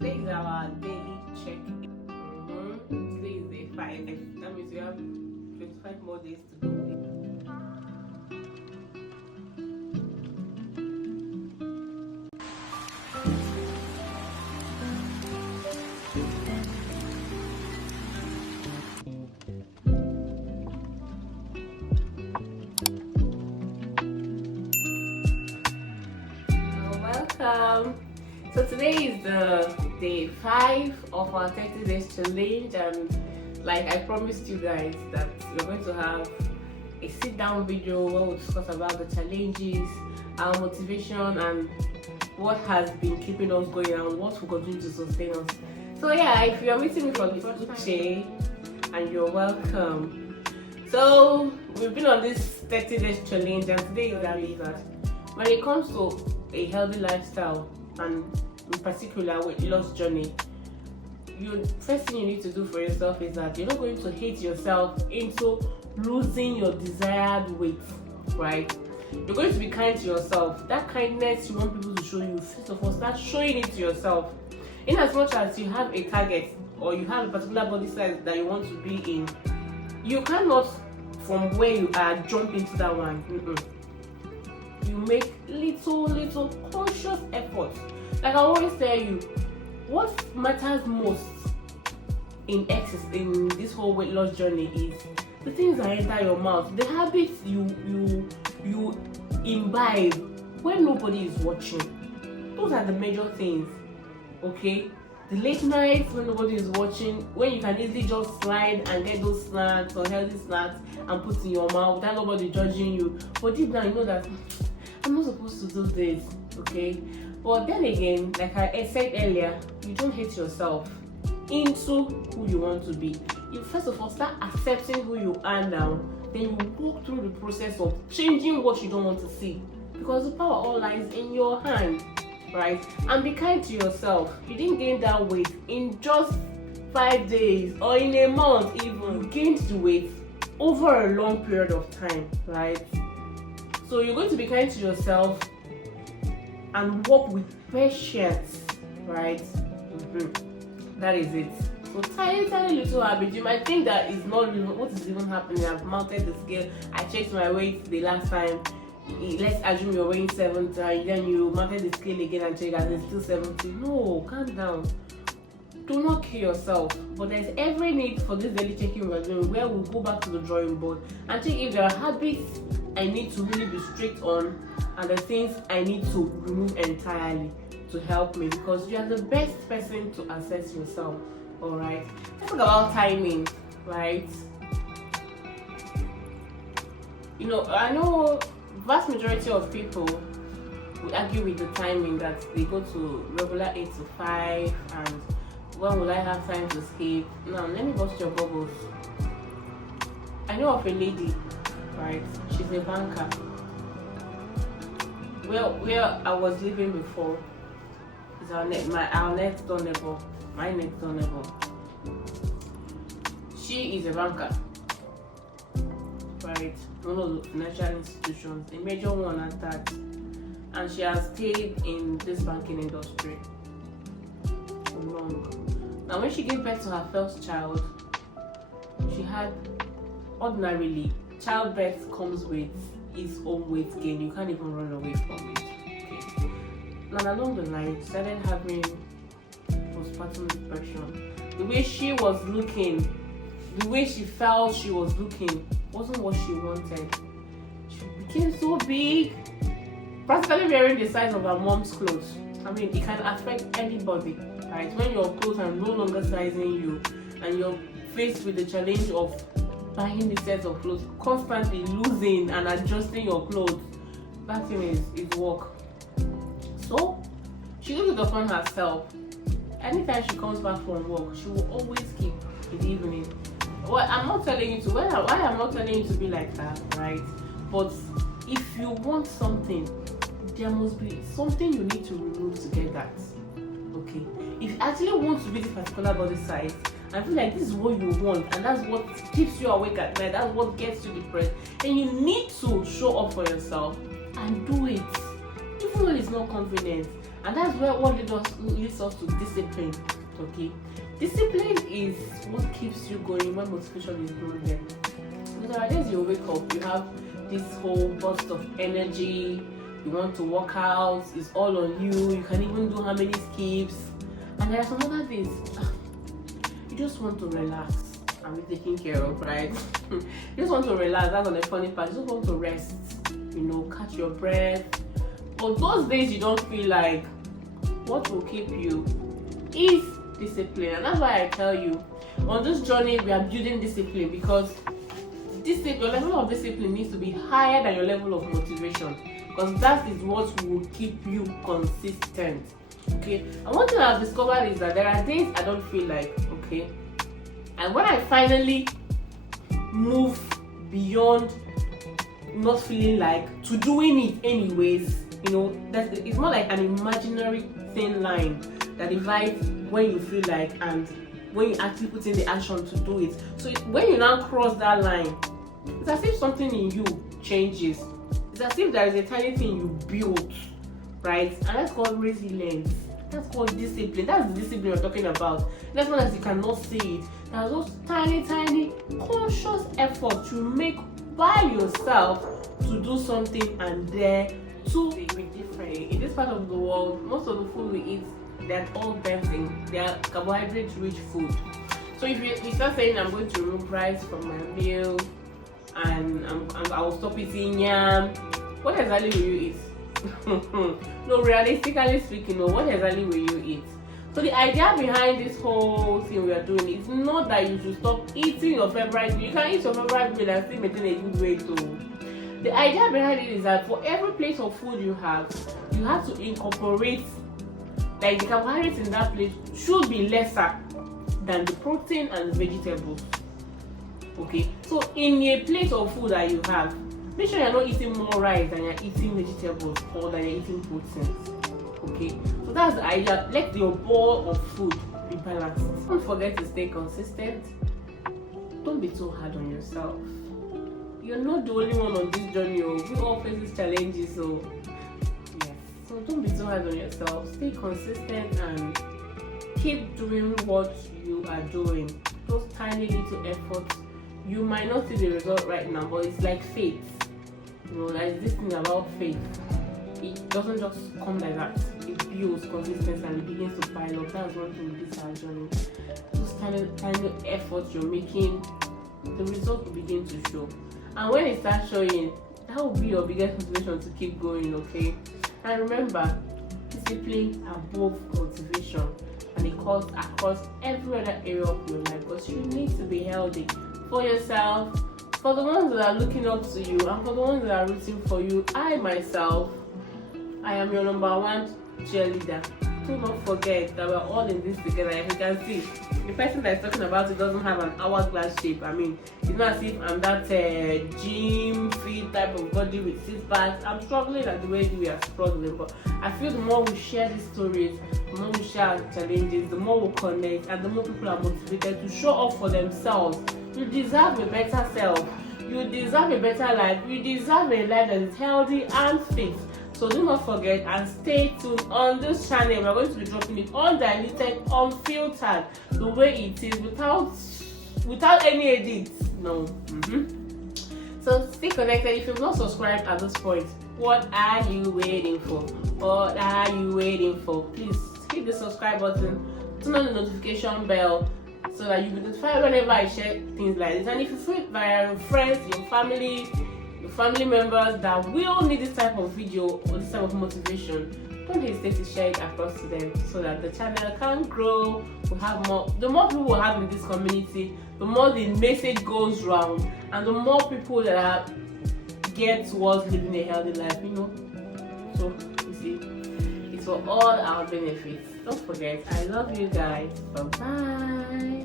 Today is our daily check. Today is day 5. That means you have 25 more days to do. Welcome. So today is the day 5 of our 30 days challenge, and like I promised you guys that we're going to have a sit down video where we'll discuss about the challenges, our motivation, and what has been keeping us going and what will continue to sustain us. So yeah, if you're meeting me from the first day, and you're welcome. So we've been on this 30 days challenge, and today is that when it comes to a healthy lifestyle, and in particular weight loss journey, first thing you need to do for yourself is that you're not going to hate yourself into losing your desired weight, right? You're going to be kind to yourself. That kindness you want people to show you, first of all, start showing it to yourself. In as much as you have a target or you have a particular body size that you want to be in, you cannot, from where you are, jump into that one. You make little conscious efforts. Like I always tell you, what matters most in this whole weight loss journey is the things that enter your mouth, the habits you imbibe when nobody is watching. Those are the major things, okay? The late nights when nobody is watching, when you can easily just slide and get those snacks or healthy snacks and put in your mouth without nobody judging you. But deep down you know that I'm not supposed to do this, okay? But then again, like I said earlier, you don't hate yourself into who you want to be. You first of all start accepting who you are now, then you walk through the process of changing what you don't want to see, because the power all lies in your hand, right? And be kind to yourself. You didn't gain that weight in just 5 days or in a month even. You gained the weight over a long period of time, right? So you're going to be kind to yourself and work with patience, right? That is it. So tiny little habits. You might think that is not even, what is even happening? I've mounted the scale. I checked my weight the last time. Let's assume you're weighing 70, then you mounted the scale again and check and it's still 70. No, calm down. Do not kill yourself. But there's every need for this daily checking we're doing, where we'll go back to the drawing board and check if there are habits I need to really be strict on and the things I need to remove entirely to help me, because you are the best person to assess yourself. Alright, let's talk about timing, right? You know, I know vast majority of people will argue with the timing, that they go to regular 8 to 5 and when will I have time to sleep? Now let me bust your bubbles. I know of a lady, right? She's a banker. Well, where I was living before is our next door neighbor. My next door neighbor. She is a banker, right? One of the financial institutions, a major one at that, and she has stayed in this banking industry for long. Now, when she gave birth to her first child, she had, ordinarily, childbirth comes with its own weight gain. You can't even run away from it. Okay. Now, along the line, she started having postpartum depression. The way she was looking, the way she felt she was looking, wasn't what she wanted. She became so big, practically wearing the size of her mom's clothes. I mean, it can affect anybody, right? When your clothes are no longer sizing you and you're faced with the challenge of buying the sets of clothes, constantly losing and adjusting your clothes, that thing is work. So she took it upon herself. Anytime she comes back from work, she will always keep in the evening. Well, I'm not telling you to, why I'm not telling you to be like that, right? But if you want something, there must be something you need to remove to get that. Okay? If you actually want to be this particular body size, and feel like this is what you want, and that's what keeps you awake at night, that's what gets you depressed, then you need to show up for yourself and do it. Even when it's not convenient, And that's where what leads us to discipline. Okay, discipline is what keeps you going when motivation is not there. So there are days you wake up, you have this whole burst of energy, you want to work out, it's all on you can even do how many skips. And there are some other days you just want to relax and be taken care of, right? You just want to relax. That's on the funny part. You just want to rest, catch your breath. But those days you don't feel like, what will keep you is discipline. And that's why I tell you, on this journey we are building discipline, because your level of discipline needs to be higher than your level of motivation, because that is what will keep you consistent. Okay, and one thing I've discovered is that there are days I don't feel like, okay, and when I finally move beyond not feeling like to doing it anyways, it's more like an imaginary thin line that divides when you feel like and when you actually put in the action to do it. So when you now cross that line, it's as if something in you changes. It's as if there is a tiny thing you built, right? And that's called resilience. That's called discipline. That's the discipline we're talking about. That's not as you cannot see it. There's those tiny conscious efforts you make by yourself to do something and there to be different. In this part of the world, most of the food we eat, they're all tempting. They are carbohydrate-rich food. So if you start saying, I'm going to remove rice from my meal and I will stop eating yam, what exactly will you eat? No, realistically speaking, what exactly will you eat? So the idea behind this whole thing we are doing is not that you should stop eating your favorite meal. You can eat your favorite meal and still maintain a good weight too. The idea behind it is that for every plate of food you have to incorporate, like the carbohydrates in that plate should be lesser than the protein and the vegetables. Okay, so in a plate of food that you have, make sure you're not eating more rice than you're eating vegetables or than you're eating proteins. Okay, so that's the idea. Let your bowl of food be balanced. Don't forget to stay consistent. Don't be too hard on yourself. You're not the only one on this journey. We all face these challenges, so yes. So don't be too hard on yourself. Stay consistent and keep doing what you are doing. Those tiny little efforts. You might not see the result right now, but it's like faith. Like this thing about faith. It doesn't just come like that. It builds consistency and it begins to pile up. That's one thing with this our journey. Those tiny efforts you're making, the result will begin to show. And when it starts showing, that will be your biggest motivation to keep going, okay? And remember, discipline above motivation, and it cuts across every other area of your life, because you need to be healthy for yourself, for the ones that are looking up to you, and for the ones that are rooting for you. I myself, I am your number one cheerleader. Do not forget that we're all in this together. As you can see, the person that is talking about it doesn't have an hourglass shape. I mean, it's not as if I'm that gym fit type of body with six packs. I'm struggling like the way we are struggling, but I feel the more we share these stories, the more we share our challenges, the more we connect, and the more people are motivated to show up for themselves. You deserve a better self. You deserve a better life. You deserve a life that is healthy and fit. So do not forget and stay tuned on this channel. We're going to be dropping it undiluted, unfiltered, the way it is, without any edits. No. So stay connected. If you've not subscribed at this point, what are you waiting for? What are you waiting for? Please hit the subscribe button, turn on the notification bell, so that you'll be notified whenever I share things like this. And if you feel via your friends, your family members that will need this type of video or this type of motivation, don't hesitate to share it across to them, so that the channel can grow. We'll have more. The more people we have in this community, the more the message goes round, and the more people that get towards living a healthy life. So you see, it's for all our benefits. Don't forget, I love you guys. Bye bye.